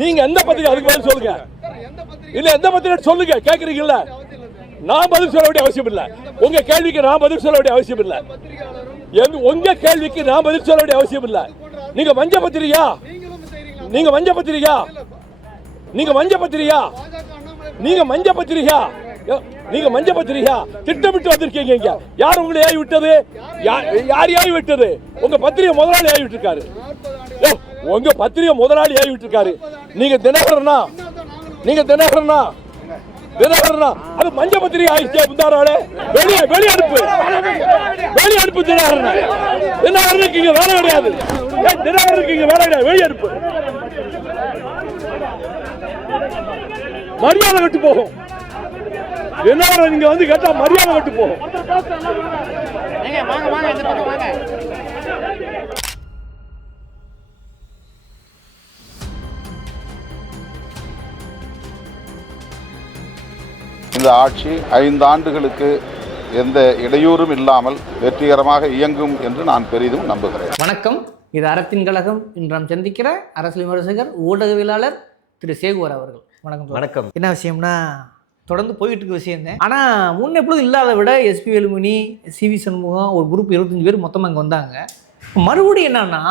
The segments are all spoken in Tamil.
நீங்க எந்த பத்திரிகை அதுக்கு பதில் சொல்லுங்க. இல்ல எந்த பத்திரிகை சொல்லுங்க கேக்குறீங்கல்ல, நான் பதில் சொல்ல வேண்டிய அவசியம் இல்ல. உங்க கேள்விக்கு நான் பதில் சொல்ல வேண்டிய அவசியம் இல்ல. உங்க கேள்விக்கு நான் பதில் சொல்ல வேண்டிய அவசியம் இல்ல. நீங்க மஞ்ச பத்திரிகையா? நீங்க மஞ்ச பத்திரிகையா? நீங்க மஞ்ச பத்திரிகையா? நீங்க மஞ்ச பத்திரிகையா? நீங்க மஞ்ச பத்திரிகையா? திட்டமிட்டு வந்திருக்கீங்க. இங்க யார் உங்களை ஏவி விட்டது? யார் ஏவி விட்டது? உங்க பத்திரிகை முதலாளி ஏவி விட்டுருக்காரு. உங்க பத்திரிகை முதலாளி ஏவி விட்டுருக்காரு. நீங்க தினகரனா? நீங்க தினகரனா? தினகரனா? அது மஞ்ச பத்திரிகை ஆயிடுச்சு. முந்தாராளே வெளியே வெளியே அனுப்பு, வெளியே அனுப்பு. தினகரனா? தினகரனுக்கு இங்க வேலை கிடையாது. தினகரனுக்கு இங்க வேலை கிடையாது. வெளியே அனுப்பு. மரியாதை கட்டு போகும். என்ன நீங்க வந்து கேட்டா மரியாதை கட்டு போகும். இந்த ஆட்சி 5 ஆண்டுகளுக்கு எந்த இடையூறும் இல்லாமல் வெற்றிகரமாக இயங்கும் என்று நான் பெரிதும் நம்புகிறேன். வணக்கம், இது அறத்தின் கழகம். இன்று நாம் சந்திக்கிற அரசியல் விமர்சகர் ஊடகவியலாளர் திரு சேகுவர் அவர்கள். வணக்கம். வணக்கம். என்ன விஷயம்னா, தொடர்ந்து போயிட்டு இருக்க விஷயம் தான். ஆனால் முன்ன எப்பொழுதும் இல்லாத விட எஸ்பி வேலுமணி, சிவி சண்முகம் ஒரு குரூப் 25 பேர் மொத்தமாக இங்கே வந்தாங்க. மறுபடியும் என்னன்னா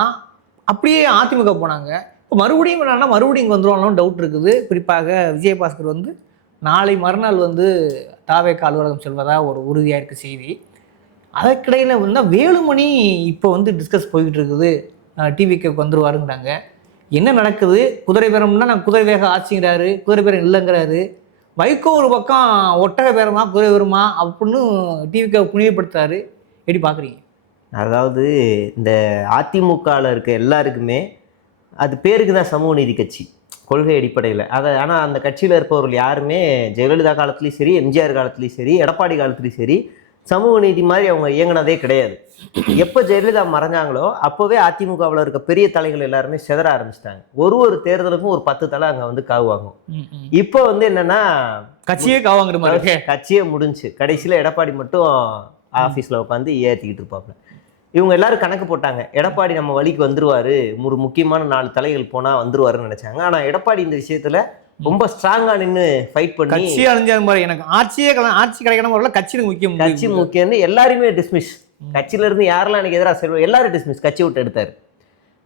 அப்படியே அதிமுக போனாங்க. இப்போ மறுபடியும் என்னன்னா மறுபடியும் இங்கே வந்துடுவாங்கன்னு டவுட் இருக்குது. குறிப்பாக விஜயபாஸ்கர் வந்து நாளை மறுநாள் வந்து தாவேக அலுவலகம் செல்வதாக ஒரு உறுதியாக இருக்க செய்தி. அதற்கிடையில் வந்து வேலுமணி இப்போ வந்து டிஸ்கஸ் போய்கிட்டு இருக்குது. டிவிக்கு வந்துருவாருங்கிறாங்க. என்ன நடக்குது? குதிரை பேரம்னா நான் குதிரை வேக ஆட்சிங்கிறாரு, குதிரை பேரம் இல்லைங்கிறாரு. வைகோ ஒரு பக்கம் ஒட்டக பேரமா குதிரை பேரமா அப்படின்னு டிவிக்கு புனிதப்படுத்துறாரு. எப்படி பார்க்குறீங்க? அதாவது இந்த அதிமுகவில் இருக்க எல்லாருக்குமே அது பேருக்கு தான் சமூக நீதி கட்சி, கொள்கை அடிப்படையில். ஆனால் அந்த கட்சியில் இருப்பவர்கள் யாருமே ஜெயலலிதா காலத்துலேயும் சரி, எம்ஜிஆர் காலத்துலேயும் சரி, எடப்பாடி காலத்துலேயும் சரி சமூக நீதி மாதிரி அவங்க இயங்கினதே கிடையாது. எப்போ ஜெயலலிதா மறைஞ்சாங்களோ அப்போவே அதிமுகவில் இருக்க பெரிய தலைகள் எல்லாருமே செதற ஆரம்பிச்சிட்டாங்க. ஒரு தேர்தலுக்கும் ஒரு 10 தலை அங்கே வந்து காவுவாங்க. இப்போ வந்து என்னன்னா கட்சியே காவாங்கிற மாதிரி கட்சியே முடிஞ்சு கடைசியில் எடப்பாடி மட்டும் ஆஃபீஸில் உட்காந்து ஏற்றிக்கிட்டு இருப்பாப்புல. இவங்க எல்லாரும் கணக்கு போட்டாங்க, எடப்பாடி நம்ம வழிக்கு வந்துருவாரு, ஒரு முக்கியமான 4 தலைகள் போனால் வந்துருவாருன்னு நினைச்சாங்க. ஆனால் எடப்பாடி இந்த விஷயத்துல ரொம்ப ஸ்ட்ராங்கா நின்று ஃபைட் பண்ணி கட்சி அழிஞ்சாத மாதிரி எனக்கு ஆட்சி கிடைக்கணும், கட்சி முக்கியம், கட்சி முக்கியம்னு எல்லாருமே டிஸ்மிஸ். கட்சியில இருந்து யாரெல்லாம் எனக்கு எதிராக செல்வம் எல்லாரும் டிஸ்மிஸ், கட்சி விட்டு எடுத்தாரு.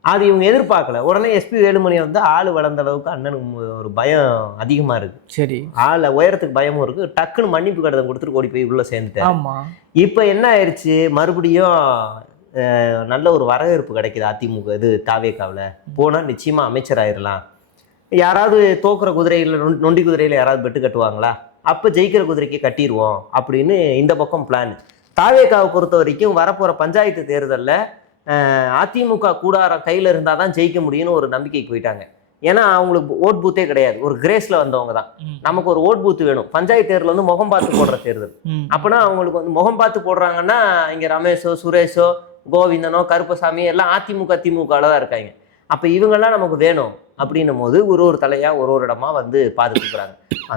அது இவங்க எதிர்பார்க்கல. உடனே எஸ்பி வேலுமணி வந்து ஆள் வளர்ந்த அளவுக்கு அண்ணனுக்கு ஒரு பயம் அதிகமா இருக்கு. சரி, ஆள் உயரத்துக்கு பயமும் இருக்கு. டக்குன்னு மன்னிப்பு கடிதம் கொடுத்துட்டு ஓடி போய் உள்ள சேர்ந்துட்டாரு. இப்ப என்ன ஆயிடுச்சு, மறுபடியும் நல்ல ஒரு வரவேற்பு கிடைக்குது அதிமுக இது தாவேகாவில் போனா நிச்சயமா அமைச்சர் ஆயிடலாம். யாராவது தோக்குற குதிரையில் நொண்டி குதிரையில யாராவது பெட்டு கட்டுவாங்களா? அப்போ ஜெயிக்கிற குதிரைக்கு கட்டிடுவோம் அப்படின்னு இந்த பக்கம் பிளான். தாவேகாவை பொறுத்த வரைக்கும் வரப்போற பஞ்சாயத்து தேர்தலில் அதிமுக கூடாரம் கையில் இருந்தால் தான் ஜெயிக்க முடியும்னு ஒரு நம்பிக்கைக்கு போயிட்டாங்க. ஏன்னா அவங்களுக்கு ஓட் பூத்தே கிடையாது, ஒரு கிரேஸ்ல வந்தவங்க தான். நமக்கு ஒரு ஓட் பூத்து வேணும். பஞ்சாயத்து தேர்தல் வந்து முகம் பார்த்து போடுற தேர்தல். அப்படின்னா அவங்களுக்கு வந்து முகம் பார்த்து போடுறாங்கன்னா இங்கே ரமேஷோ, சுரேஷோ, கோவிந்தனோ, கருப்பசாமி எல்லாம் அதிமுக திமுகவில் தான் இருக்காங்க. அப்போ இவங்கெல்லாம் நமக்கு வேணும் அப்படின்னும் போது ஒரு தலையா ஒரு இடமா வந்து பாதுகாக்கிறாங்க.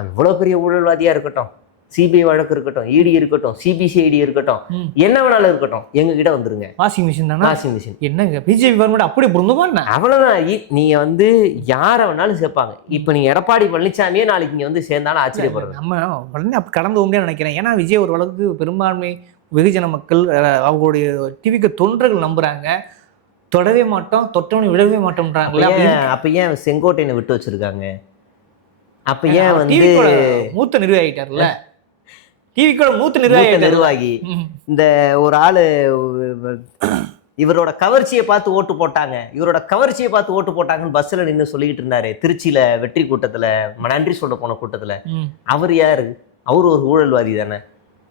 இவ்வளோ பெரிய ஊழல்வாதியா இருக்கட்டும், சிபிஐ வழக்கு இருக்கட்டும், இடி இருக்கட்டும், சிபிசிஐடி இருக்கட்டும், என்ன வேணாலும் இருக்கட்டும், எங்ககிட்ட வந்துருங்க. வாஷிங் மிஷின் தானே? வாஷிங் மிஷின் என்னங்க பிஜேபி கவர்மெண்ட் அப்படி பொருந்துமா? அவ்வளவுதான். நீங்க வந்து யாரை வேணாலும் சேர்ப்பாங்க. இப்ப நீங்க எடப்பாடி பழனிசாமியே நாளைக்கு இங்க வந்து சேர்ந்தாலும் ஆச்சரியப்படுறது நம்ம உடனே அப்படி கடந்து போக நினைக்கிறேன். ஏன்னா விஜய் ஒரு அளவுக்கு பெரும்பான்மை வெகுஜன மக்கள் அவங்களுடைய டிவிக்கு தொண்டர்கள் நம்புறாங்க. தொடவே மாட்டோம், தொட்டவனை விடவே மாட்டோம்ன்றாங்களே. அப்ப ஏன் செங்கோட்டையனை விட்டு வச்சிருக்காங்க? அப்ப ஏன் வந்து மூத்த நிர்வாகி ஆகிட்டார்ல, டிவிக்கோட மூத்த நிர்வாகி இந்த ஒரு ஆளு இவரோட கவர்ச்சியை பார்த்து ஓட்டு போட்டாங்க, இவரோட கவர்ச்சியை பார்த்து ஓட்டு போட்டாங்கன்னு பஸ்ல நின்று சொல்லிக்கிட்டு இருந்தாரு திருச்சியில வெற்றி கூட்டத்துல, நன்றி சொல்ல போன கூட்டத்துல. அவர் யாரு? அவரு ஒரு ஊழல்வாதி தானே.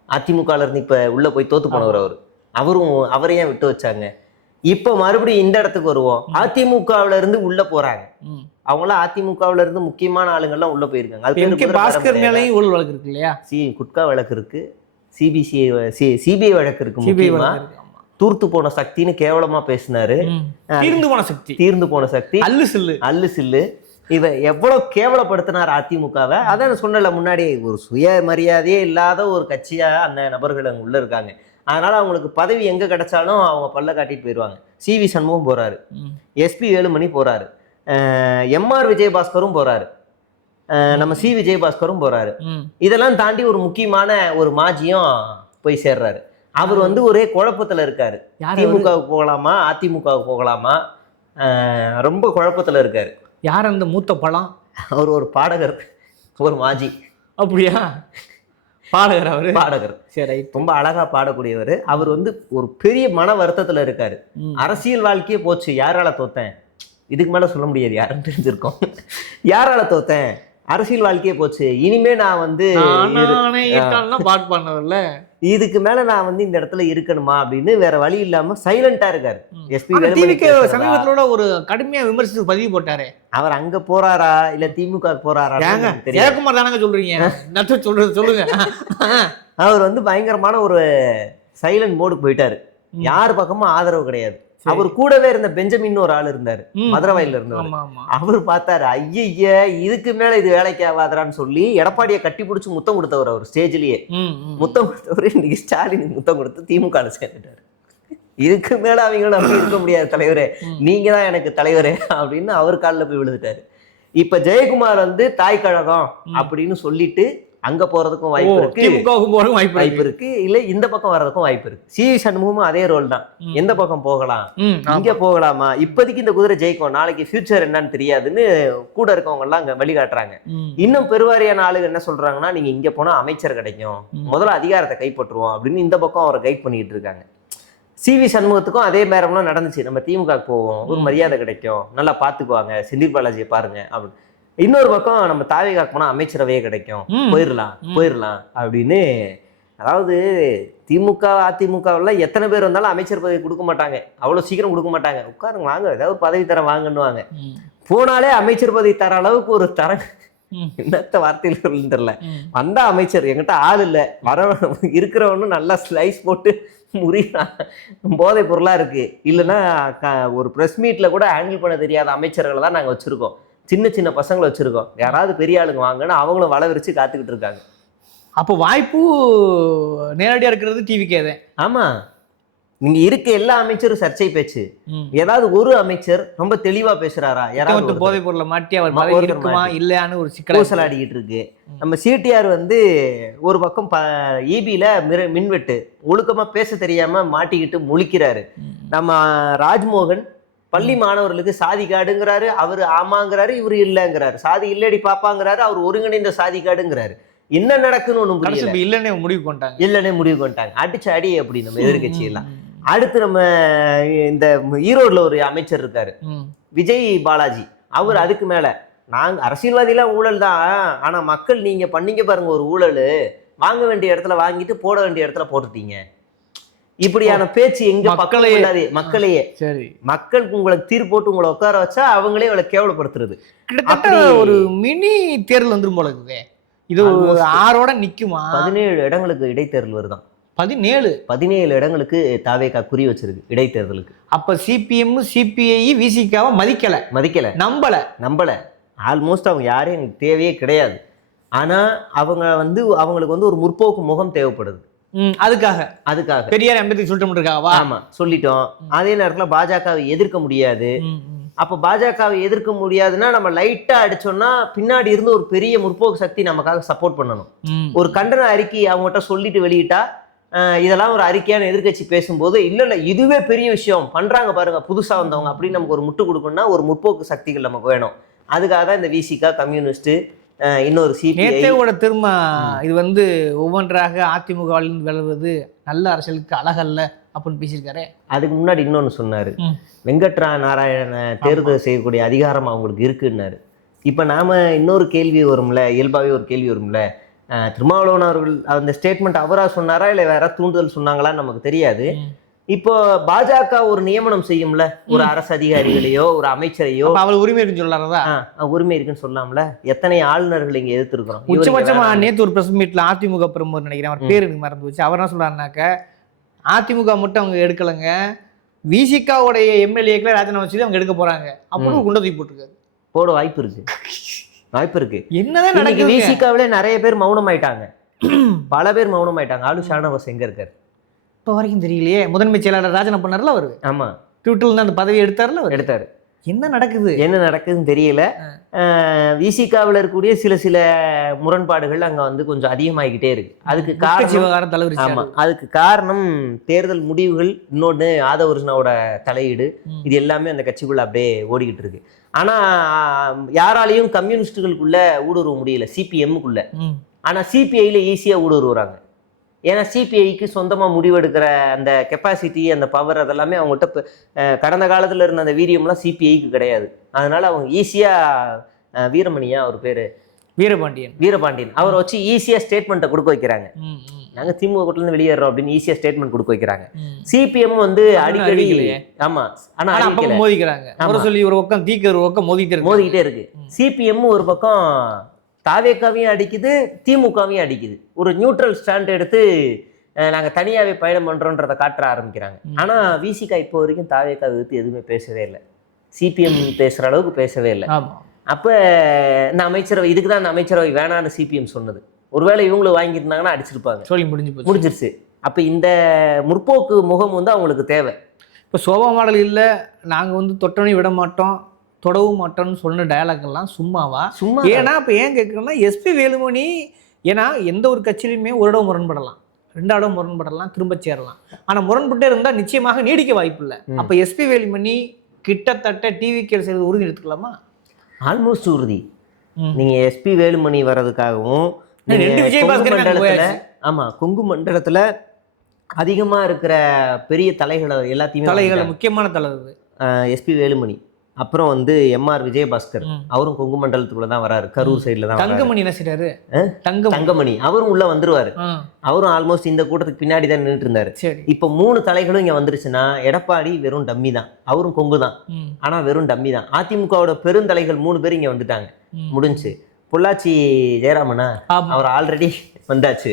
அதிமுகல இருந்து இப்ப உள்ள போய் தோத்து போனவர் அவரும் அவரையும் விட்டு வச்சாங்க. இப்ப மறுபடியும் இந்த இடத்துக்கு வருவோம். அதிமுகவுல இருந்து உள்ள போறாங்க. அவங்களாம் அதிமுகவுல இருந்து முக்கியமான ஆளுங்கள்லாம் உள்ள போயிருக்காங்க. குட்கா வழக்கு இருக்கு, சிபிஐ வழக்கு இருக்கு. முக்கியமா தூர்த்து போன சக்தின்னு கேவலமா பேசினாரு. தீர்ந்து போன சக்தி அல்லு சில்லு இவ எவ்வளவு கேவலப்படுத்தினார் அதிமுகவை. அதான் சொன்னல முன்னாடி, ஒரு சுய மரியாதையே இல்லாத ஒரு கட்சியா அந்த நபர்கள் அங்க உள்ள இருக்காங்க. அதனால அவங்களுக்கு பதவி எங்க கிடைச்சாலும் அவங்க பல்ல காட்டிட்டு போயிடுவாங்க. சிவி சண்முகம் போறாரு, எஸ்பி வேலுமணி போறாரு, எம்ஆர் விஜயபாஸ்கரும் போறாரு, நம்ம சி விஜயபாஸ்கரும் போறாரு. இதெல்லாம் தாண்டி ஒரு முக்கியமான ஒரு மாஜியும் போய் சேர்றாரு. அவர் வந்து ஒரே குழப்பத்துல இருக்காரு. திமுகவுக்கு போகலாமா அதிமுகவுக்கு போகலாமா, ரொம்ப குழப்பத்துல இருக்காரு. யார் அந்த மூத்த பழம்? அவர் ஒரு பாடகர், ஒரு மாஜி. அப்படியா? பாடகர்? அவரு பாடகர். சரி, ரொம்ப அழகா பாடக்கூடியவர். அவர் வந்து ஒரு பெரிய மன வருத்தத்துல இருக்காரு. அரசியல் வாழ்க்கையே போச்சு, யாரால தோத்தேன், இதுக்கு மேல சொல்ல முடியாது, யாருன்னு தெரிஞ்சிருக்கோம். யாரால தோத்தேன், அரசியல் வாழ்க்கையே போச்சு, இனிமே நான் வந்து பாட்டு பண்ணல, இதுக்கு மேல நான் வந்து இந்த இடத்துல இருக்கணுமா அப்படின்னு வேற வழி இல்லாம சைலண்டா இருக்காரு. சமீபத்தோட ஒரு கடுமையா விமர்சித்து பதிவு போட்டாரு. அவர் அங்க போறாரா இல்ல திமுக போறாரா ஜெயக்குமார் தானங்க சொல்றீங்க? சொல்லுங்க. அவர் வந்து பயங்கரமான ஒரு சைலண்ட் மோடுக்கு போயிட்டாரு. யார் பக்கமும் ஆதரவு கிடையாது. அவர் கூடவே இருந்த பெஞ்சமின் ஒரு ஆள் இருந்தாரு, மதுரவாயில இருந்தவர். அவர் பார்த்தாரு, ஐய இதுக்கு மேல இது வேலைக்கு ஆகாதரான்னு சொல்லி எடப்பாடியை கட்டி பிடிச்சி முத்தம் கொடுத்தவர். அவர் ஸ்டேஜ்லயே முத்தம் கொடுத்தவர் இன்னைக்கு ஸ்டாலின் முத்தம் கொடுத்து திமுக சேர்ந்துட்டாரு. இதுக்கு மேல அவங்க நம்பி இருக்க முடியாது தலைவரே, நீங்க தான் எனக்கு தலைவரே அப்படின்னு அவர் காலில் போய் விழுந்துட்டாரு. இப்ப ஜெயக்குமார் வந்து தாய் கழகம் அப்படின்னு சொல்லிட்டு அங்க போறதுக்கும் வாய்ப்பு இருக்கு, வாய்ப்பு இருக்கு, இல்ல இந்த பக்கம் வர்றதுக்கும் வாய்ப்பு இருக்கு. சி சண்முகமும் அதே ரோல் தான். எந்த பக்கம் போகலாம், இங்க போகலாமா, இப்போதைக்கு இந்த குதிரை ஜெயிக்கும், நாளைக்கு ஃபியூச்சர் என்னன்னு தெரியாதுன்னு கூட இருக்கவங்க எல்லாம் அங்க வழிகாட்டுறாங்க. இன்னும் பெருவாரியான ஆளுங்க என்ன சொல்றாங்கன்னா, நீங்க இங்க போனா அமைச்சர் கிடைக்கும், முதல்ல அதிகாரத்தை கைப்பற்றுவோம் அப்படின்னு இந்த பக்கம் அவரை கைட் பண்ணிட்டு இருக்காங்க. சிவி சண்முகத்துக்கும் அதே நேரம்லாம் நடந்துச்சு, நம்ம திமுக போவோம், ஒரு மரியாதை கிடைக்கும், நல்லா பாத்துக்குவாங்க, செந்தில் பாலாஜியை பாருங்க அப்படின்னு. இன்னொரு பக்கம் நம்ம தாவேகாக்கு போனா அமைச்சரவையே கிடைக்கும், போயிடலாம் அப்படின்னு. அதாவது திமுக அதிமுகவில் எத்தனை பேர் வந்தாலும் அமைச்சர் பதவி கொடுக்க மாட்டாங்க, அவ்வளோ சீக்கிரம் கொடுக்க மாட்டாங்க. உட்காருங்க வாங்க, ஏதாவது பதவி தர வாங்கன்னுவாங்க. போனாலே அமைச்சர் பதவி தர அளவுக்கு ஒரு தர என்னத்த வார்த்தையில் தெரியல. வந்தா அமைச்சர், என்கிட்ட ஆள் இல்லை, வர இருக்கிறவனும் நல்லா ஸ்லைஸ் போட்டு முறியலாம், போதை பொருளா இருக்கு. இல்லைன்னா ஒரு ப்ரெஸ் மீட்ல கூட ஹேண்டில் பண்ண தெரியாத அமைச்சர்களை தான் நாங்கள் வச்சிருக்கோம், சின்ன சின்ன பசங்களை வச்சிருக்கோம், யாராவது பெரிய ஆளுங்க வாங்கன்னு அவங்களும் வலை விரிச்சு காத்துக்கிட்டு இருக்காங்க. அப்போ வாய்ப்பு நேரடியா இருக்கிறது டிவிக்கே தான். ஆமா, நீங்க இருக்க எல்லா அமைச்சரும் சர்ச்சை பேச்சு. ஏதாவது ஒரு அமைச்சர் ரொம்ப தெளிவா பேசுறாரா, யாராவது போதை பொருளை மாட்டி அவர் இல்லையான்னு ஒரு சிக்கல் ஆடிக்கிட்டு இருக்கு. நம்ம சிடிஆர் வந்து ஒரு பக்கம் ஈபியில மின்வெட்டு ஒழுக்கமா பேச தெரியாம மாட்டிக்கிட்டு முழிக்கிறாரு. நம்ம ராஜ்மோகன் பள்ளி மாணவர்களுக்கு சாதி கார்டுங்கிறாரு, அவரு ஆமாங்கிறாரு, இவரு இல்லைங்கிறாரு, சாதி இல்லடி பாப்பாங்கிறாரு, அவர் ஒருங்கிணைந்த சாதி கார்டுங்கிறாரு. என்ன நடக்குன்னு ஒண்ணு இல்லைன்னே முடிவு பண்ணிட்டாங்க. அடிச்ச அடி அப்படி நம்ம எதிர்கட்சி எல்லாம். அடுத்து நம்ம இந்த ஈரோடுல ஒரு அமைச்சர் இருக்காரு, விஜய் பாலாஜி. அவர் அதுக்கு மேல, நாங்க அரசியல்வாதிலாம் ஊழல் தான், ஆனா மக்கள் நீங்க பண்ணீங்க பாருங்க ஒரு ஊழல், வாங்க வேண்டிய இடத்துல வாங்கிட்டு போட வேண்டிய இடத்துல போட்டுட்டீங்க. இப்படியான பேச்சு எங்க மக்களையே சரி, மக்கள் உங்களுக்கு தீர்ப்பு போட்டு உங்களை உட்கார வச்சா அவங்களே இவளை கேவலப்படுத்துறது. கிட்டத்தட்ட ஒரு மினி தேர்தல் வந்துரும் போல இருக்குதே. இது 6 நிக்குமா? 17 இடங்களுக்கு இடைத்தேர்தல் வருதான். 17 இடங்களுக்கு தாவேகா குறி வச்சிருக்கு இடைத்தேர்தலுக்கு. அப்ப சிபிஎம் சிபிஐ விசிகாவை மதிக்கல, நம்பல. ஆல்மோஸ்ட் அவங்க யாரும் எனக்கு தேவையே கிடையாது. ஆனா அவங்க வந்து அவங்களுக்கு வந்து ஒரு முற்போக்கு முகம் தேவைப்படுது. அதுக்காக பெரியார் அம்பேத்கர் சொல்லிட்டு. ஆமா, சொல்லிட்டோம். அதே நேரத்துல பாஜகவை எதிர்க்க முடியாது. அப்ப பாஜகவை எதிர்க்க முடியாதுன்னா நம்ம லைட்டா அடிச்சோம்னா பின்னாடி இருந்து ஒரு பெரிய முற்போக்கு சக்தி நமக்காக சப்போர்ட் பண்ணணும். ஒரு கண்டன அறிக்கை அவங்ககிட்ட சொல்லிட்டு வெளியிட்டா, இதெல்லாம் ஒரு அறிக்கையான எதிர்கட்சி பேசும்போது இல்ல இதுவே பெரிய விஷயம் பண்றாங்க பாருங்க புதுசா வந்தவங்க அப்படின்னு நமக்கு ஒரு முட்டு கொடுக்கணும்னா ஒரு முற்போக்கு சக்திகள் நமக்கு வேணும். அதுக்காக தான் இந்த விசிகா, கம்யூனிஸ்ட், இன்னொரு நேத்தையோட திரும்ப இது வந்து ஒவ்வொன்றாக அதிமுகவிலிருந்து விளைவது நல்ல அரசியலுக்கு அழகல்ல அப்படின்னு பேசியிருக்காரு. அதுக்கு முன்னாடி இன்னொன்னு சொன்னாரு, வெங்கட்ரா நாராயண தேர்தல் செய்யக்கூடிய அதிகாரம் அவங்களுக்கு இருக்குன்னாரு. இப்ப நாம இன்னொரு கேள்வி வரும்ல, இயல்பாவே ஒரு கேள்வி வரும்ல, திருமாவளவன் அவர்கள் அந்த ஸ்டேட்மெண்ட் அவரா சொன்னாரா இல்ல வேற தூண்டுதல் சொன்னாங்களான்னு நமக்கு தெரியாது. இப்போ பாஜக ஒரு நியமனம் செய்யும்ல, ஒரு அரசு அதிகாரிகளையோ ஒரு அமைச்சரையோ, அவள் உரிமை இருக்குன்னு சொல்லலாம்ல, உரிமை இருக்குன்னு சொல்லலாம்ல. எத்தனை ஆளுநர்கள் இங்க எதிர்த்திருக்கிறோம். உச்சபட்சமா நேற்று ஒரு பிரஸ் மீட்ல அதிமுக பிரமுகர் நினைக்கிறேன், அவர் பேர் எனக்கு மறந்து வச்சு, அவர் என்ன சொல்றாருனாக்க அதிமுக மட்டும் அவங்க எடுக்கலைங்க, விசிகாவுடைய எம்எல்ஏக்களை ராஜினாமா வச்சு அவங்க எடுக்க போறாங்க அப்படின்னு குண்டை தூக்கி போட்டுருக்காரு. போட வாய்ப்பு இருக்கு. என்னதான் நடக்குது? விசிகாவிலே நிறைய பேர் மௌனம் ஆயிட்டாங்க, பல பேர் மௌனம் ஆயிட்டாங்க. ஆளு ஷானவாஸ் எங்க இருக்காரு இப்போ வரைக்கும் தெரியலையே. முதன்மை செயலாளர் ராஜினாமா பண்ணார்ல அவரு. ஆமா, ட்விட்டர்ல அந்த பதவி எடுத்தார்ல அவர். எடுத்தாரு. என்ன நடக்குதுன்னு தெரியல. விசிகாவில் இருக்கக்கூடிய சில முரண்பாடுகள் அங்கே வந்து கொஞ்சம் அதிகமாகிக்கிட்டே இருக்கு. அதுக்கு காரணம் ஆமாம், அதுக்கு காரணம் தேர்தல் முடிவுகள், இன்னொன்று ஆதவ அர்ஜுனாவோட தலையீடு, இது எல்லாமே அந்த கட்சிக்குள்ள அப்படியே ஓடிக்கிட்டு இருக்கு. ஆனால் யாராலையும் கம்யூனிஸ்டுகளுக்குள்ள ஊடுருவ முடியல சிபிஎம்முக்குள்ள. ஆனால் சிபிஐல ஈஸியாக ஊடுருவுறாங்க. ஏன்னா சிபிஐக்கு சொந்தமாக முடிவெடுக்கிற அந்த கெப்பாசிட்டி, அந்த பவர், அதெல்லாமே அவங்கள்ட்ட கடந்த காலத்தில் இருந்த அந்த வீரியம்லாம் சிபிஐக்கு கிடையாது. அதனால அவங்க ஈஸியாக வீரமணியா அவர் பேர் வீரபாண்டியன் அவரை வச்சு ஈஸியாக ஸ்டேட்மெண்ட்டை கொடுக்க வைக்கிறாங்க. நாங்கள் திமுக கூட்டிலேருந்து வெளியேறோம் அப்படின்னு ஈஸியாக ஸ்டேட்மெண்ட் கொடுக்க வைக்கிறாங்க. சிபிஎம் வந்து அடிக்கடி ஆமாம், ஆனால் மோதிக்கிட்டே இருக்கு. சிபிஎம் ஒரு பக்கம் தாவேக்காவையும் அடிக்குது, திமுகவையும் அடிக்குது. ஒரு நியூட்ரல் ஸ்டாண்ட் எடுத்து நாங்கள் தனியாகவே பயணம் பண்ணுறோன்றதை காட்ட ஆரம்பிக்கிறாங்க. ஆனால் விசிகா இப்போ வரைக்கும் தாவேக்கா எதிர்த்து எதுவுமே பேசவே இல்லை, சிபிஎம் பேசுகிற அளவுக்கு பேசவே இல்லை. அப்போ இந்த அமைச்சரவை, இதுக்கு தான் இந்த அமைச்சரவை வேணான்னு சிபிஎம் சொன்னது. ஒருவேளை இவங்களும் வாங்கியிருந்தாங்கன்னா அடிச்சிருப்பாங்க, சொல்லி முடிஞ்சிருச்சு. அப்போ இந்த முற்போக்கு முகம் வந்து அவங்களுக்கு தேவை. இப்போ சோபா மாடல் இல்லை, நாங்கள் வந்து தொட்டவனையும் விட மாட்டோம், தொடவும் மாட்டோம்னு சொன்ன டயலாக்லாம் சும்மா. ஏன்னா இப்போ ஏன் கேட்குறேன்னா, எஸ்பி வேலுமணி ஏன்னா எந்த ஒரு கட்சியிலுமே ஒரு இடம் முரண்படலாம், 2 இடம் முரண்படலாம், திரும்ப சேரலாம். ஆனால் முரண்பட்டே இருந்தால் நிச்சயமாக நீடிக்க வாய்ப்பு இல்லை. அப்போ எஸ்பி வேலுமணி கிட்டத்தட்ட டிவிகே செய்வது உறுதி எடுத்துக்கலாமா? ஆல்மோஸ்ட் உறுதி. நீங்கள் எஸ்பி வேலுமணி வர்றதுக்காகவும் ஆமாம், கொங்கு மண்டலத்தில் அதிகமாக இருக்கிற பெரிய தலைகளை எல்லாத்தையுமே முக்கியமான தலை எஸ்பி வேலுமணி, அப்புறம் வந்து எம்ஆர் விஜயபாஸ்கர், அவரும் கொங்கு மண்டலத்துக்குள்ள தான் வராரு, கரூர் சைட்ல தான். தங்கமணி என்ன செய்றாரு? தங்கமணி அவரும் உள்ள வந்துருவாரு. அவரும் ஆல்மோஸ்ட் இந்த கூட்டத்துக்கு பின்னாடி தான் நின்றுட்டு இருந்தாரு. இப்ப 3 தலைகளும் இங்க வந்துருச்சுன்னா எடப்பாடி வெறும் டம்மி தான், அவரும் கொங்கு தான், ஆனா வெறும் டம்மி தான். அதிமுகவோட பெருந்தலைகள் 3 பேர் இங்க வந்துட்டாங்க, முடிஞ்சு. பொள்ளாச்சி ஜெயராமனா அவர் ஆல்ரெடி வந்தாச்சு.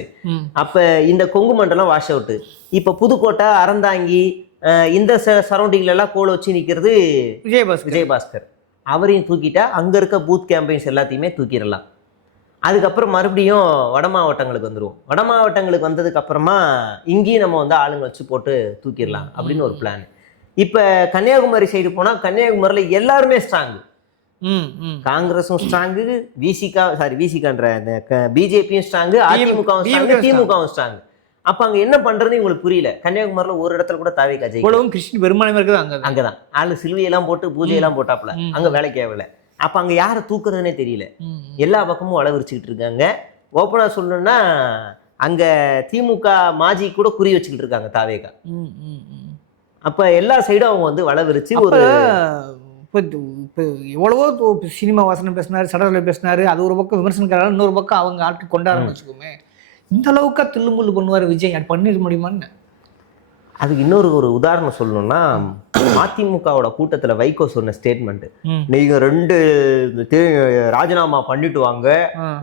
அப்ப இந்த கொங்கு மண்டலம் வாஷ் அவுட். இப்ப புதுக்கோட்டை, அறந்தாங்கி, இந்த சரௌண்டிங்ல எல்லாம் கோல வச்சு நிற்கிறது விஜயபாஸ்கர். அவரையும் தூக்கிட்டா அங்கே இருக்க பூத் கேம்பெயின்ஸ் எல்லாத்தையுமே தூக்கிடலாம். அதுக்கப்புறம் மறுபடியும் வட மாவட்டங்களுக்கு வந்துடுவோம். வட மாவட்டங்களுக்கு வந்ததுக்கு அப்புறமா இங்கேயும் நம்ம வந்து ஆளுங்க வச்சு போட்டு தூக்கிடலாம் அப்படின்னு ஒரு பிளான். இப்போ கன்னியாகுமரி சைடு போனால் கன்னியாகுமரியில் எல்லாருமே ஸ்ட்ராங்கு. காங்கிரஸும் ஸ்ட்ராங்கு, விசிகான்ற பிஜேபியும் ஸ்ட்ராங்கு, அதிமுகவும் ஸ்ட்ராங்கு, திமுகவும் ஸ்ட்ராங்கு. அப்ப அங்க என்ன பண்றது உங்களுக்கு புரியல. கன்னியாகுமரியில ஒரு இடத்துல கூட தாவேக்கா ஜெயிக்கல. கிருஷ்ண பெருமானமே இருக்குது அங்கதான் ஆளு சிலுவையெல்லாம் போட்டு பூஜையெல்லாம் போட்டாப்புல, அங்க வேலைக்கு ஆகல. அப்ப அங்க யாரை தூக்குறதுன்னே தெரியல, எல்லா பக்கமும் வளவிரிச்சுக்கிட்டு இருக்காங்க. ஓப்பனா சொல்லணும்னா அங்க திமுக மாஜி கூட குறி வச்சுக்கிட்டு இருக்காங்க தாவேக்கா. அப்ப எல்லா சைடும் அவங்க வந்து வளவிரிச்சு ஒரு எவ்வளவோ சினிமா வாசனம் பேசினாரு, சடல பேசினாரு, அது ஒரு பக்கம் விமர்சனம், இன்னொரு பக்கம் அவங்க ஆட்கள் கொண்டாடுன்னு வச்சுக்கோமே. இந்த அளவுக்கு தில்லுமுள்ளு பண்ணுவார் விஜய், அது பண்ணிட முடியுமான்னு. அதுக்கு இன்னொரு உதாரணம் சொல்லணும்னா, அதிமுகவோட கூட்டத்தில் வைகோ சொன்ன ஸ்டேட்மெண்ட், நீங்க 2 ராஜினாமா பண்ணிட்டு வாங்க,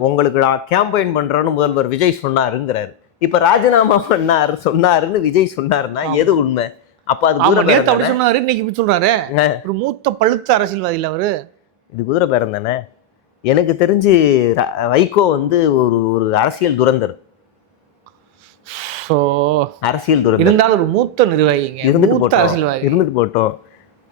உங்களுக்கு நான் கேம்பெயின் பண்றேன்னு முதல்வர் விஜய் சொன்னாருங்கிறாரு. இப்ப ராஜினாமா சொன்னாருன்னு விஜய் சொன்னாருன்னா எது உண்மை? அப்ப அது அப்படி சொன்னாரு, இன்னைக்கு இப்படி சொல்றாரு. ஒரு மூத்த பழுத்த அரசியல்வாதி இல்ல அவரு, இது குதிரை பேரம் தானே. எனக்கு தெரிஞ்சு வைகோ வந்து ஒரு அரசியல் துரந்தர். அரசியல் துறை இருந்தாலும் ஒரு மூத்த நிர்வாகிங்க, இருந்துட்டு போட்டோம்.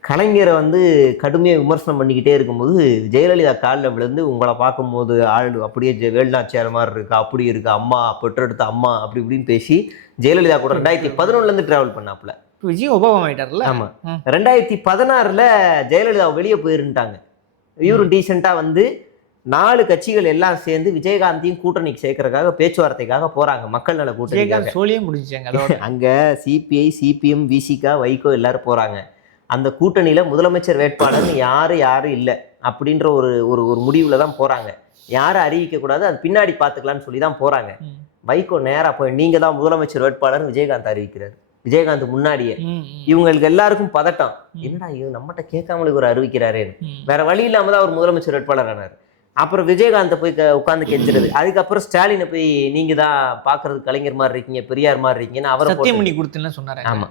கலைஞரை வந்து கடுமையாக விமர்சனம் பண்ணிக்கிட்டே இருக்கும்போது ஜெயலலிதா காலில் விழுந்து, உங்களை பார்க்கும்போது ஆள் அப்படியே வேலுநாச்சியார் மாதிரி இருக்கு, அப்படி இருக்கு, அம்மா பெற்றெடுத்த அம்மா அப்படி இப்படின்னு பேசி ஜெயலலிதா கூட 2011 டிராவல் பண்ணாப்புல. விஜய் ஒபாமா ஆயிட்டார்ல. ஆமா, 2016 ஜெயலலிதா வெளியே போயிருந்துட்டாங்க. இவரும் டீசெண்டா வந்து 4 கட்சிகள் எல்லாம் சேர்ந்து விஜயகாந்தையும் கூட்டணிக்கு சேர்க்கறதுக்காக பேச்சுவார்த்தைக்காக போறாங்க. மக்கள் நல கூட்டணி சோழியே முடிஞ்சாங்க. அங்க சிபிஐ, சிபிஎம், விசிகா, வைகோ எல்லாரும் போறாங்க. அந்த கூட்டணியில முதலமைச்சர் வேட்பாளர்னு யாரும் இல்லை அப்படின்ற ஒரு முடிவுல தான் போறாங்க. யாரும் அறிவிக்க கூடாது, அது பின்னாடி பாத்துக்கலாம்னு சொல்லி தான் போறாங்க. வைகோ நேரா போய் நீங்க தான் முதலமைச்சர் வேட்பாளர் விஜயகாந்த் அறிவிக்கிறார். விஜயகாந்த் முன்னாடியே இவங்களுக்கு எல்லாருக்கும் பதட்டம், என்னடா இது நம்மகிட்ட கேட்காமலுக்கு ஒரு அறிவிக்கிறாரேன்னு. வேற வழி இல்லாம தான் அவர் முதலமைச்சர் வேட்பாளர் ஆனார். அப்புறம் விஜயகாந்தை போய் உட்காந்து கெஞ்சிருது. அதுக்கப்புறம் ஸ்டாலினை போய் நீங்க தான் பாக்குறது கலைஞர் மாதிரி இருக்கீங்க, பெரியார் மாதிரி இருக்கீங்கன்னு அவரை சத்தியம் பண்ணி கொடுத்துன்னு சொன்னாரு. ஆமா,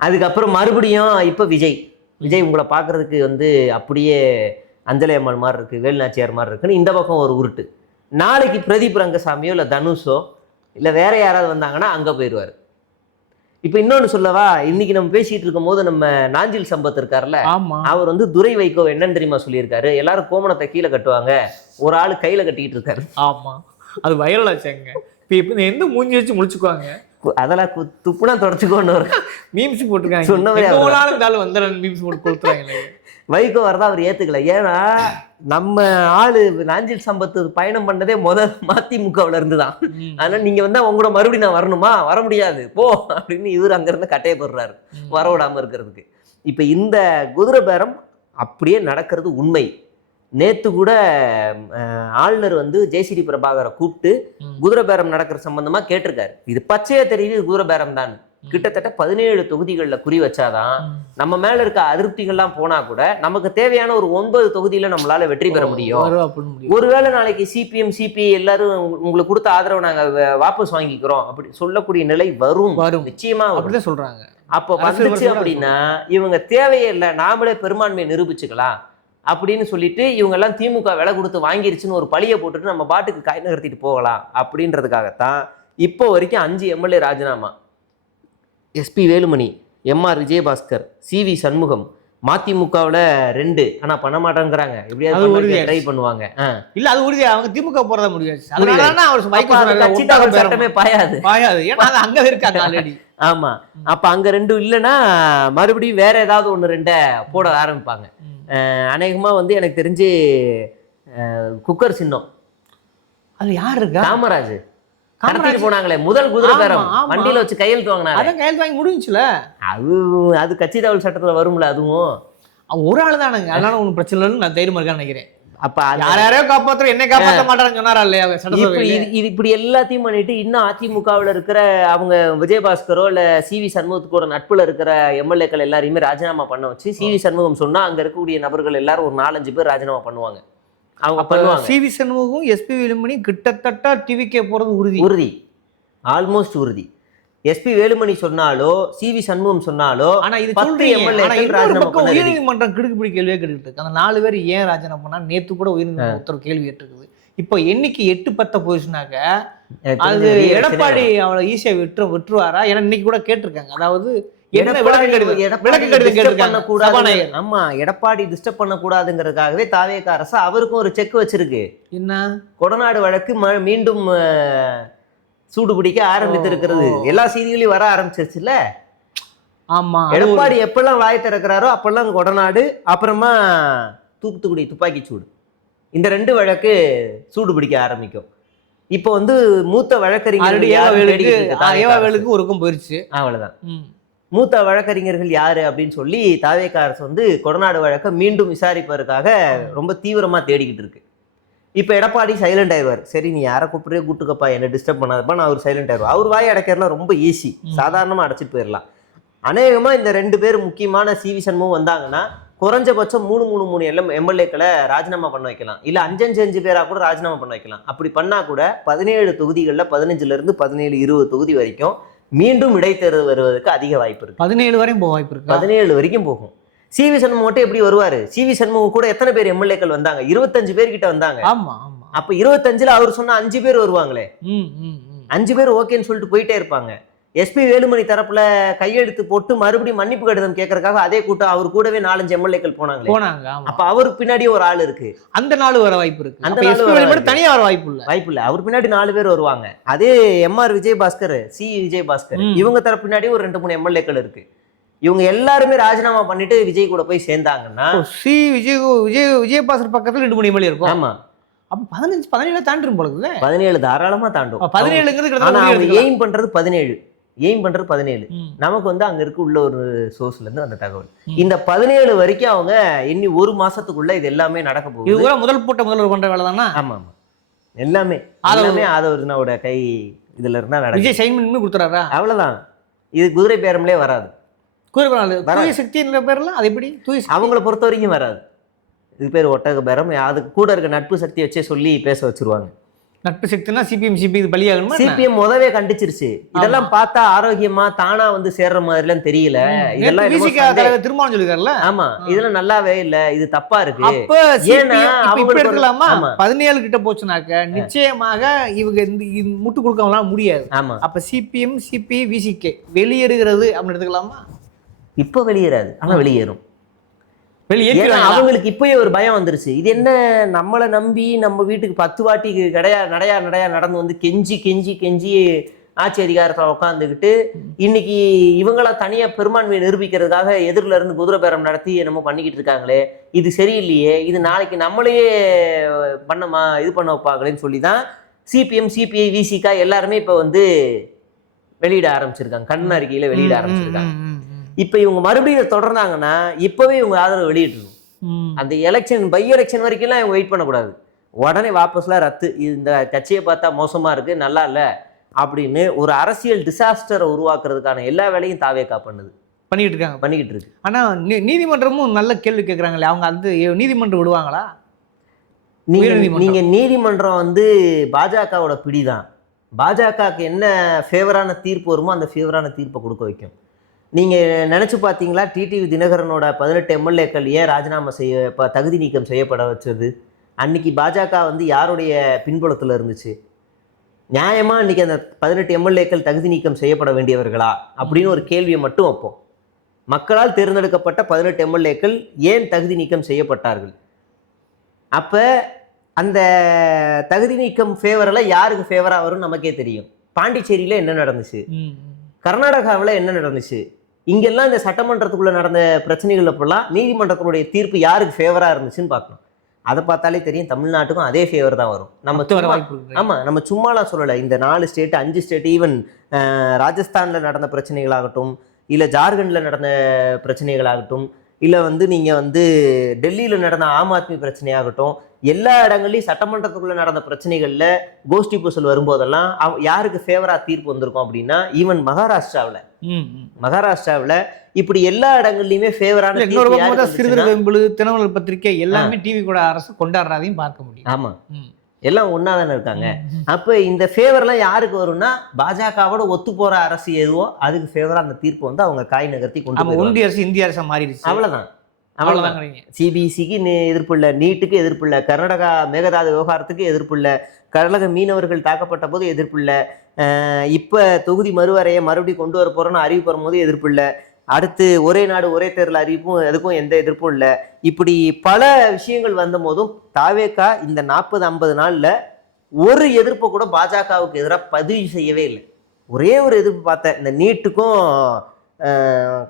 அதுக்கப்புறம் மறுபடியும் இப்ப விஜய் உங்களை பாக்குறதுக்கு வந்து அப்படியே அஞ்சலி அம்மாள் மாதிரி இருக்கு, வேலுநாச்சியார் மாதிரி இருக்குன்னு இந்த பக்கம் ஒரு உருட்டு. நாளைக்கு பிரதீப் ரங்கசாமியோ இல்ல தனுஷோ இல்ல வேற யாராவது வந்தாங்கன்னா அங்க போயிடுவாரு. இப்ப இன்னொன்னு சொல்லவா, இன்னைக்கு நம்ம பேசிட்டு இருக்கும் போது நம்ம நாஞ்சில் சம்பத் இருக்காருல்ல, ஆமா அவர் வந்து துரை வைகோ என்னன்னு தெரியுமா சொல்லியிருக்காரு, எல்லாரும் கோமணத்தை கீழே கட்டுவாங்க, ஒரு ஆளு கையில கட்டிட்டு இருக்காரு. ஆமா அது வைரல் ஆச்சாங்க. இப்ப எந்த மூஞ்சி வச்சு முடிச்சுக்குவாங்க, அதெல்லாம் துப்புனா தொடச்சுக்கோன்னு மீம்ஸ் போட்டுருக்காங்க. சொன்னவே இருந்தாலும் வந்து மீம்ஸ் போட்டு கொடுத்துறாங்க. வைகோ வரதான் அவர் ஏத்துக்கல. ஏன்னா நம்ம ஆளு நாஞ்சில் சம்பத்து பயணம் பண்ணதே மதிமுகவுல இருந்துதான். அதனால நீங்க வந்தா உங்களோட மறுபடியும் நான் வரணுமா, வர முடியாது போ அப்படின்னு இவர் அங்க இருந்து கட்டையை போடுறாரு வரவிடாம இருக்கிறதுக்கு. இப்ப இந்த குதிரை பேரம் அப்படியே நடக்கிறது உண்மை. நேத்து கூட ஆளுநர் வந்து ஜெயஸ்ரீ பிரபாகரை கூப்பிட்டு குதிரை பேரம் நடக்கிற சம்பந்தமா கேட்டிருக்காரு. இது பச்சையா தெரியுது குதிரை பேரம் தான். கிட்டத்தட்ட 17 தொகுதிகளில் குறி வச்சாதான் நம்ம மேல இருக்க அதிருப்திகள்லாம் போனா கூட நமக்கு தேவையான ஒரு 9 தொகுதியில நம்மளால வெற்றி பெற முடியும். ஒருவேளை நாளைக்கு சிபிஎம் சிபிஐ எல்லாரும் உங்களுக்கு கொடுத்த ஆதரவு நாங்க வாபஸ் வாங்கிக்கிறோம் அப்படி சொல்லக்கூடிய நிலை வரும் நிச்சயமா அப்படிதான் சொல்றாங்க. அப்ப வந்துச்சு அப்படின்னா இவங்க தேவையே இல்லை, நாமளே பெரும்பான்மையை நிரூபிச்சுக்கலாம் அப்படின்னு சொல்லிட்டு இவங்க எல்லாம் திமுக விலை கொடுத்து வாங்கிருச்சுன்னு ஒரு பழியை போட்டுட்டு நம்ம பாட்டுக்கு கை நகர்த்திட்டு போகலாம் அப்படின்றதுக்காகத்தான் இப்போ வரைக்கும் 5 எம்எல்ஏ ராஜினாமா. எஸ்பி வேலுமணி, எம்ஆர் விஜயபாஸ்கர், சிவி சண்முகம், மதிமுகவில் 2 ஆனா பண்ண மாட்டேங்கிறாங்க. எப்படியாவது ட்ரை பண்ணுவாங்க. இல்ல அது உறுதியா அவங்க திமுக போறத முடியாது. சட்டமே பாயாது ஏன்னா அங்க இருக்காங்க ஆல்ரெடி. ஆமா அப்ப அங்க 2 இல்லைன்னா மறுபடியும் வேற ஏதாவது 1-2 போட ஆரம்பிப்பாங்க. அநேகமா வந்து எனக்கு தெரிஞ்சு குக்கர் சின்னம் அது யார் இருக்கா, காமராஜ் கடத்திட்டு போனாங்களே முதல் குதிரை பேரம், வண்டியில வச்சு கையெழுத்து வாங்கினாங்க. அதான் கையெழுத்து வாங்கி முடிஞ்சுல. அது கட்சி தகவல் சட்டத்துல வரும்ல, அதுவும் ஒரு ஆள் தானுங்க. அதனால ஒன்றும் பிரச்சனை இல்லைன்னு நான் தைரியமா இருக்கான்னு நினைக்கிறேன். அப்ப யாரையோ காப்பாத்துற என்ன காப்பாற்ற மாட்டாருன்னு சொன்னாரா இல்லையா? இது இப்படி எல்லாத்தையும் பண்ணிட்டு இன்னும் அதிமுகவில் இருக்கிற அவங்க விஜயபாஸ்கரோ இல்ல சிவி சண்முகத்துக்கூட நட்புல இருக்கிற எம்எல்ஏக்கள் எல்லாரையுமே ராஜினாமா பண்ண வச்சு சிவி சண்முகம் சொன்னா அங்க இருக்கக்கூடிய நபர்கள் எல்லாரும் ஒரு 4-5 பேர் ராஜினாமா பண்ணுவாங்க. அவங்க பண்ணுவாங்க. சிவி சண்முகம் எஸ்பி வேலுமணி கிட்டத்தட்ட டிவிக்கே போறது உறுதி, ஆல்மோஸ்ட் உறுதி. எஸ்பி வேலுமணி சொன்னாலோ சிவி சண்முகம் சொன்னாலோ ஆனா இது உயர்நீதிமன்றம் கிடுக்குப்பிடி கேள்வியே கேட்டுட்டு இருக்கு. அந்த 4 பேர் ஏன் ராஜினாமா பண்ணா நேத்து கூட உயர்நீதிமன்றம் உத்தரவு கேள்வி ஏற்றுக்குது. இப்போ எண்ணிக்கை 8-10 போயிடுச்சுனாக்க அது எடப்பாடி அவளை ஈஸியா விட்டுருவாரா? ஏன்னா இன்னைக்கு கூட கேட்டிருக்காங்க. அதாவது எடப்பாடி டிஸ்டர்ப் பண்ணக்கூடாதுங்கிறதுக்காகவே தாவேக அரசு அவருக்கும் ஒரு செக் வச்சிருக்கு. என்ன கொடநாடு வழக்கு மீண்டும் சூடு பிடிக்க ஆரம்பித்திருக்கிறது. எல்லா செய்திகளையும் வர ஆரம்பிச்சிருச்சுல்ல. ஆமா எடப்பாடி எப்பெல்லாம் வாய் திறக்கிறாரோ அப்பெல்லாம் கொடநாடு, அப்புறமா தூத்துக்குடி துப்பாக்கி சூடு, இந்த 2 வழக்கு சூடு பிடிக்க ஆரம்பிக்கும். இப்போ வந்து மூத்த வழக்கறிஞர்களுக்கு ஒருக்கும் போயிருச்சு. அவ்வளவுதான். மூத்த வழக்கறிஞர்கள் யாரு அப்படின்னு சொல்லி தாவேக அரசு வந்து கொடநாடு வழக்கை மீண்டும் விசாரிப்பதற்காக ரொம்ப தீவிரமா தேடிக்கிட்டு இருக்கு. இப்போ எடப்பாடி சைலண்ட் ஆயிடுவார். சரி நீ யாரை கூப்பிட்றே கூட்டுக்கப்பா, என்ன டிஸ்டர்ப் பண்ணாதப்பா, நான் அவர் சைலண்ட் ஆயிடுவார். அவர் வாயை அடைக்கிறதுலாம் ரொம்ப ஈஸி, சாதாரணமாக அடைச்சிட்டு போயிடலாம். அநேகமா இந்த 2 பேர் முக்கியமான சிவி சண்முகம் வந்தாங்கன்னா குறைஞ்சபட்சம் 3 எம்எல்ஏக்களை ராஜினாமா பண்ண வைக்கலாம். இல்ல 5 பேரா கூட ராஜினாமா பண்ண வைக்கலாம். அப்படி பண்ணா கூட 17 தொகுதிகளில் 15 17-20 தொகுதி வரைக்கும் மீண்டும் இடைத்தேர்தல் வருவதற்கு அதிக வாய்ப்பு இருக்கு. 17 வரையும் வாய்ப்பு இருக்கு. 17 வரைக்கும் போகும். சிவி சண்முகம் மட்டும் எப்படி வருவாரு? சிவி சண்முகம் கூட எத்தனை பேர் எம்எல்ஏக்கள் வந்தாங்க? 25 பேர் கிட்ட வந்தாங்க. அப்ப 25ல அவர் சொன்ன 5 பேர் வருவாங்களே. 5 பேர் ஓகேன்னு சொல்லிட்டு போயிட்டே இருப்பாங்க. எஸ்பி வேலுமணி தரப்புல கையெழுத்து போட்டு மறுபடியும் மன்னிப்பு கடிதம் கேட்கறதுக்காக அதே கூட்டம் அவர் கூடவே 4-5 எம்எல்ஏக்கள் போனாங்க. அப்ப அவருக்கு பின்னாடியே ஒரு ஆள் இருக்கு. அந்த 4 வர வாய்ப்பு இருக்கு. அந்த தனியா வர வாய்ப்பு இல்ல. அவர் பின்னாடி 4 பேர் வருவாங்க. அதே எம்ஆர் விஜயபாஸ்கர், சி விஜயபாஸ்கர், இவங்க தரப்பு பின்னாடி ஒரு 2-3 எம்எல்ஏக்கள் இருக்கு. இவங்க எல்லாருமே ராஜினாமா பண்ணிட்டு விஜய் கூட போய் சேர்ந்தாங்கன்னா விஜயபாஸ்கர் பக்கத்துல 2-3 எம்எல்ஏ இருக்கும். ஆமா. அப்ப 15-17 தாண்டிரும் போல இருக்குது. 17 தாராளமா தாண்டும். 17 எய்ம் பண்றது 17 நமக்கு வந்து அங்க இருக்க உள்ள ஒரு சோர்ஸ்ல இருந்து அந்த தகவல். இந்த 17 வரைக்கும் அவங்க இன்னி 1 மாசத்துக்குள்ள இது எல்லாமே நடக்க போகுது. இது கூட முதல்வர் பண்ற வேலை தானா? ஆமா எல்லாமே ஆதவர்னாவோட கை இதுல இருந்தா நடக்கும். விஜய் சைன் பண்ணி கொடுத்துறாரா? அவ்வளவுதான். இது குதிரை பேரம்லயே வராது. தூய சக்தின்ற பேர்ல அது எப்படி அவங்கள பொறுத்த வரைக்கும் வராது. இது பேர் ஒட்டக பேரம். அதுக்கு கூட இருக்க நட்பு சக்தி வச்சே சொல்லி பேச வச்சிருவாங்க. நட்பு சக்தினா சிபிஎம் சிபி இது பலியாகணுமா? சிபிஎம் முதவே கண்டிச்சிருச்சு. இதெல்லாம் பார்த்தா ஆரோக்கியமா தானா வந்து சேர்ற மாதிரிலாம் தெரியல. இதெல்லாம் விசிக தலைவர் திருமாவளவன் சொல்லிருக்காருல்ல. ஆமா, இதெல்லாம் நல்லாவே இல்ல, இது தப்பா இருக்கு. அப்ப ஏன்னா இப்ப எடுக்கலாமா? 17 கிட்ட போச்சுனாக்க நிச்சயமாக இவங்க இந்த முட்டு கொடுக்க முடியாது. ஆமா, அப்ப சிபிஎம் சிபி விசிகே வெளியேறுகிறது அப்படின்னு எடுத்துக்கலாமா? இப்ப வெளியேறாது, ஆனா வெளியேறும். வெளியேற அவங்களுக்கு இப்பயே ஒரு பயம் வந்துருச்சு. இது என்ன, நம்மளை நம்பி நம்ம வீட்டுக்கு 10 வாட்டி நடையா நடந்து வந்து கெஞ்சி ஆட்சி அதிகாரத்தில் உட்காந்துக்கிட்டு இன்னைக்கு இவங்கள தனியா பெரும்பான்மையை நிரூபிக்கிறதுக்காக எதிரில இருந்து குதிரை பேரம் நடத்தி என்னமோ பண்ணிக்கிட்டு இருக்காங்களே, இது சரியில்லையே, இது நாளைக்கு நம்மளையே இது பண்ண வைப்பாங்களேன்னு சொல்லி தான் சிபிஎம் சிபிஐ விசிகா எல்லாருமே இப்ப வந்து வெளியிட ஆரம்பிச்சிருக்காங்க, கண்ணன் அறிக்கையில வெளியிட ஆரம்பிச்சிருக்காங்க. இப்ப இவங்க மறுபடியும் தொடர்ந்தாங்கன்னா இப்பவே இவங்க ஆதரவு வெளியிடணும். அந்த எலெக்ஷன் பை எலெக்ஷன் வரைக்கும்லாம் இவங்க வெயிட் பண்ணக்கூடாது. உடனே வாபஸ்லாம் ரத்து, இந்த கட்சியை பார்த்தா மோசமா இருக்கு, நல்லா இல்ல அப்படின்னு ஒரு அரசியல் டிசாஸ்டரை உருவாக்குறதுக்கான எல்லா வேலையும் தாவேகா பண்ணிக்கிட்டு இருக்கு. ஆனா நீதிமன்றமும் நல்ல கேள்வி கேட்கறாங்களே, அவங்க அந்த நீதிமன்றம் விடுவாங்களா? நீங்க நீதிமன்றம் வந்து பாஜகவோட பிடிதான். பாஜகவுக்கு என்ன ஃபேவரான தீர்ப்பு வருமோ அந்த ஃபேவரான தீர்ப்பை கொடுக்க வைக்கும். நீங்கள் நினச்சி பார்த்தீங்களா, டிடிவி தினகரனோட 18 எம்எல்ஏக்கள் ஏன் ராஜினாமா தகுதி நீக்கம் செய்யப்பட வச்சது? அன்னைக்கு பாஜக வந்து யாருடைய பின்புலத்தில் இருந்துச்சு? நியாயமாக அன்றைக்கி அந்த 18 எம்எல்ஏக்கள் தகுதி நீக்கம் செய்யப்பட வேண்டியவர்களா அப்படின்னு ஒரு கேள்வியை மட்டும் வைப்போம். மக்களால் தேர்ந்தெடுக்கப்பட்ட 18 எம்எல்ஏக்கள் ஏன் தகுதி நீக்கம் செய்யப்பட்டார்கள்? அப்போ அந்த தகுதி நீக்கம் ஃபேவரெல்லாம் யாருக்கு ஃபேவராக வரும்னு நமக்கே தெரியும். பாண்டிச்சேரியில் என்ன நடந்துச்சு, கர்நாடகாவில் என்ன நடந்துச்சு, இங்கெல்லாம் இந்த சட்டமன்றத்துக்குள்ள நடந்த பிரச்சனைகள் அப்பெல்லாம் நீதிமன்றத்தினுடைய தீர்ப்பு யாருக்கு ஃபேவரா இருந்துச்சுன்னு பார்க்கணும். அதை பார்த்தாலே தெரியும் தமிழ்நாட்டுக்கும் அதே ஃபேவர் தான் வரும். நம்ம சும்மாலாம் சொல்லலை. இந்த 4 ஸ்டேட் 5 ஸ்டேட், ஈவன் ராஜஸ்தான்ல நடந்த பிரச்சனைகளாகட்டும், இல்லை ஜார்க்கண்ட்ல நடந்த பிரச்சனைகளாகட்டும், இல்லை வந்து நீங்கள் வந்து டெல்லியில் நடந்த ஆம் ஆத்மி பிரச்சனையாகட்டும், எல்லா இடங்கள்லையும் சட்டமன்றத்துக்குள்ள நடந்த பிரச்சனைகள்ல கோஷ்டி பூசல் வரும்போதெல்லாம் யாருக்கு ஃபேவரா தீர்ப்பு வந்திருக்கும் அப்படின்னா, ஈவன் மகாராஷ்டிராவில் இப்படி எல்லா இடங்கள்லயுமே ஃபேவரான தினமலர் பத்திரிகை எல்லாமே டிவி கூட அரசு கொண்டாடுறதையும் பார்க்க முடியும். ஆமா, எல்லாம் ஒன்னாதானே இருக்காங்க. அப்ப இந்த ஃபேவர்லாம் யாருக்கு வரும்னா, பாஜகவோட ஒத்து போற அரசு எதுவோ அதுக்கு ஃபேவரா அந்த தீர்ப்பு வந்து அவங்க காய் நகர்த்தி கொண்டு ஒன்றிய அரசு இந்திய அரசா மாறிடுச்சு. அவ்வளவுதான். சிபிஎஸ்சிக்கு எதிர்ப்பு இல்லை, நீட்டுக்கு எதிர்ப்பு இல்லை, கர்நாடகா மேகதாது விவகாரத்துக்கு எதிர்ப்பு இல்லை, கர்நாடக மீனவர்கள் தாக்கப்பட்ட போது எதிர்ப்பு இல்லை, இப்ப தொகுதி மறுவரையை மறுபடியும் கொண்டு வர போறோம்னு அறிவிப்பு வரும்போது எதிர்ப்பு இல்லை, அடுத்து ஒரே நாடு ஒரே தேர்தல் அறிவிப்பும் அதுக்கும் எந்த எதிர்ப்பும் இல்லை. இப்படி பல விஷயங்கள் வந்த போதும் தாவேகா இந்த 40-50 நாள்ல ஒரு எதிர்ப்பை கூட பாஜகவுக்கு எதிராக பதிவு செய்யவே இல்லை. ஒரே ஒரு எதிர்ப்பு பார்த்தேன், இந்த நீட்டுக்கும்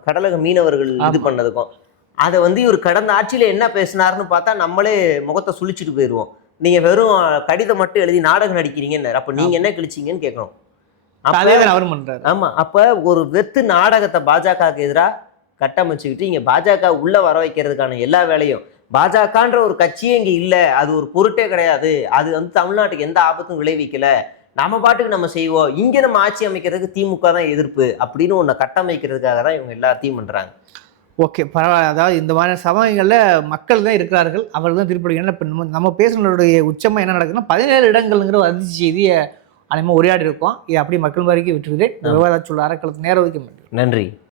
கடலக மீனவர்கள் இது பண்ணதுக்கும். அதை வந்து இவர் கடந்த ஆட்சியில என்ன பேசினாருன்னு பார்த்தா நம்மளே முகத்தை சுழிச்சுட்டு போயிடுவோம். நீங்க வெறும் கடிதம் மட்டும் எழுதி நாடகம் நடிக்கிறீங்கன்னு, அப்ப நீங்க என்ன கிழிச்சிங்கன்னு கேட்கணும். ஆமா, அப்ப ஒரு வெத்து நாடகத்தை பாஜகவுக்கு எதிராக கட்டமைச்சுக்கிட்டு இங்க பாஜக உள்ள வர வைக்கிறதுக்கான எல்லா வேலையும், பாஜகன்ற ஒரு கட்சியே இங்க இல்லை, அது ஒரு பொருட்டே கிடையாது, அது வந்து தமிழ்நாட்டுக்கு எந்த ஆபத்தும் விளைவிக்கல, நம்ம பாட்டுக்கு நம்ம செய்வோம், இங்க நம்ம ஆட்சி அமைக்கிறதுக்கு திமுக தான் எதிர்ப்பு அப்படின்னு ஒன்றை கட்டமைக்கிறதுக்காக தான் இவங்க எல்லாத்தையும் பண்றாங்க. ஓகே, பரவாயில்ல. அதாவது இந்த மாதிரி சமயங்களில் மக்கள் தான் இருக்கிறார்கள், அவர் தான் திருப்பி. ஏன்னா இப்போ நம்ம பேசுனதுடைய உச்சமாக என்ன நடக்குதுன்னா 17 இடங்கள்ங்கிற ஒரு அதிர்ச்சி செய்தியை அனைமா உரையாடி இருக்கோம். இது அப்படி மக்கள் வரைக்கும் விட்டுருக்கிறேன். விவாதம் சொல்ல அறக்களத்து நேரம் ஒதுக்க மாட்டேன். நன்றி.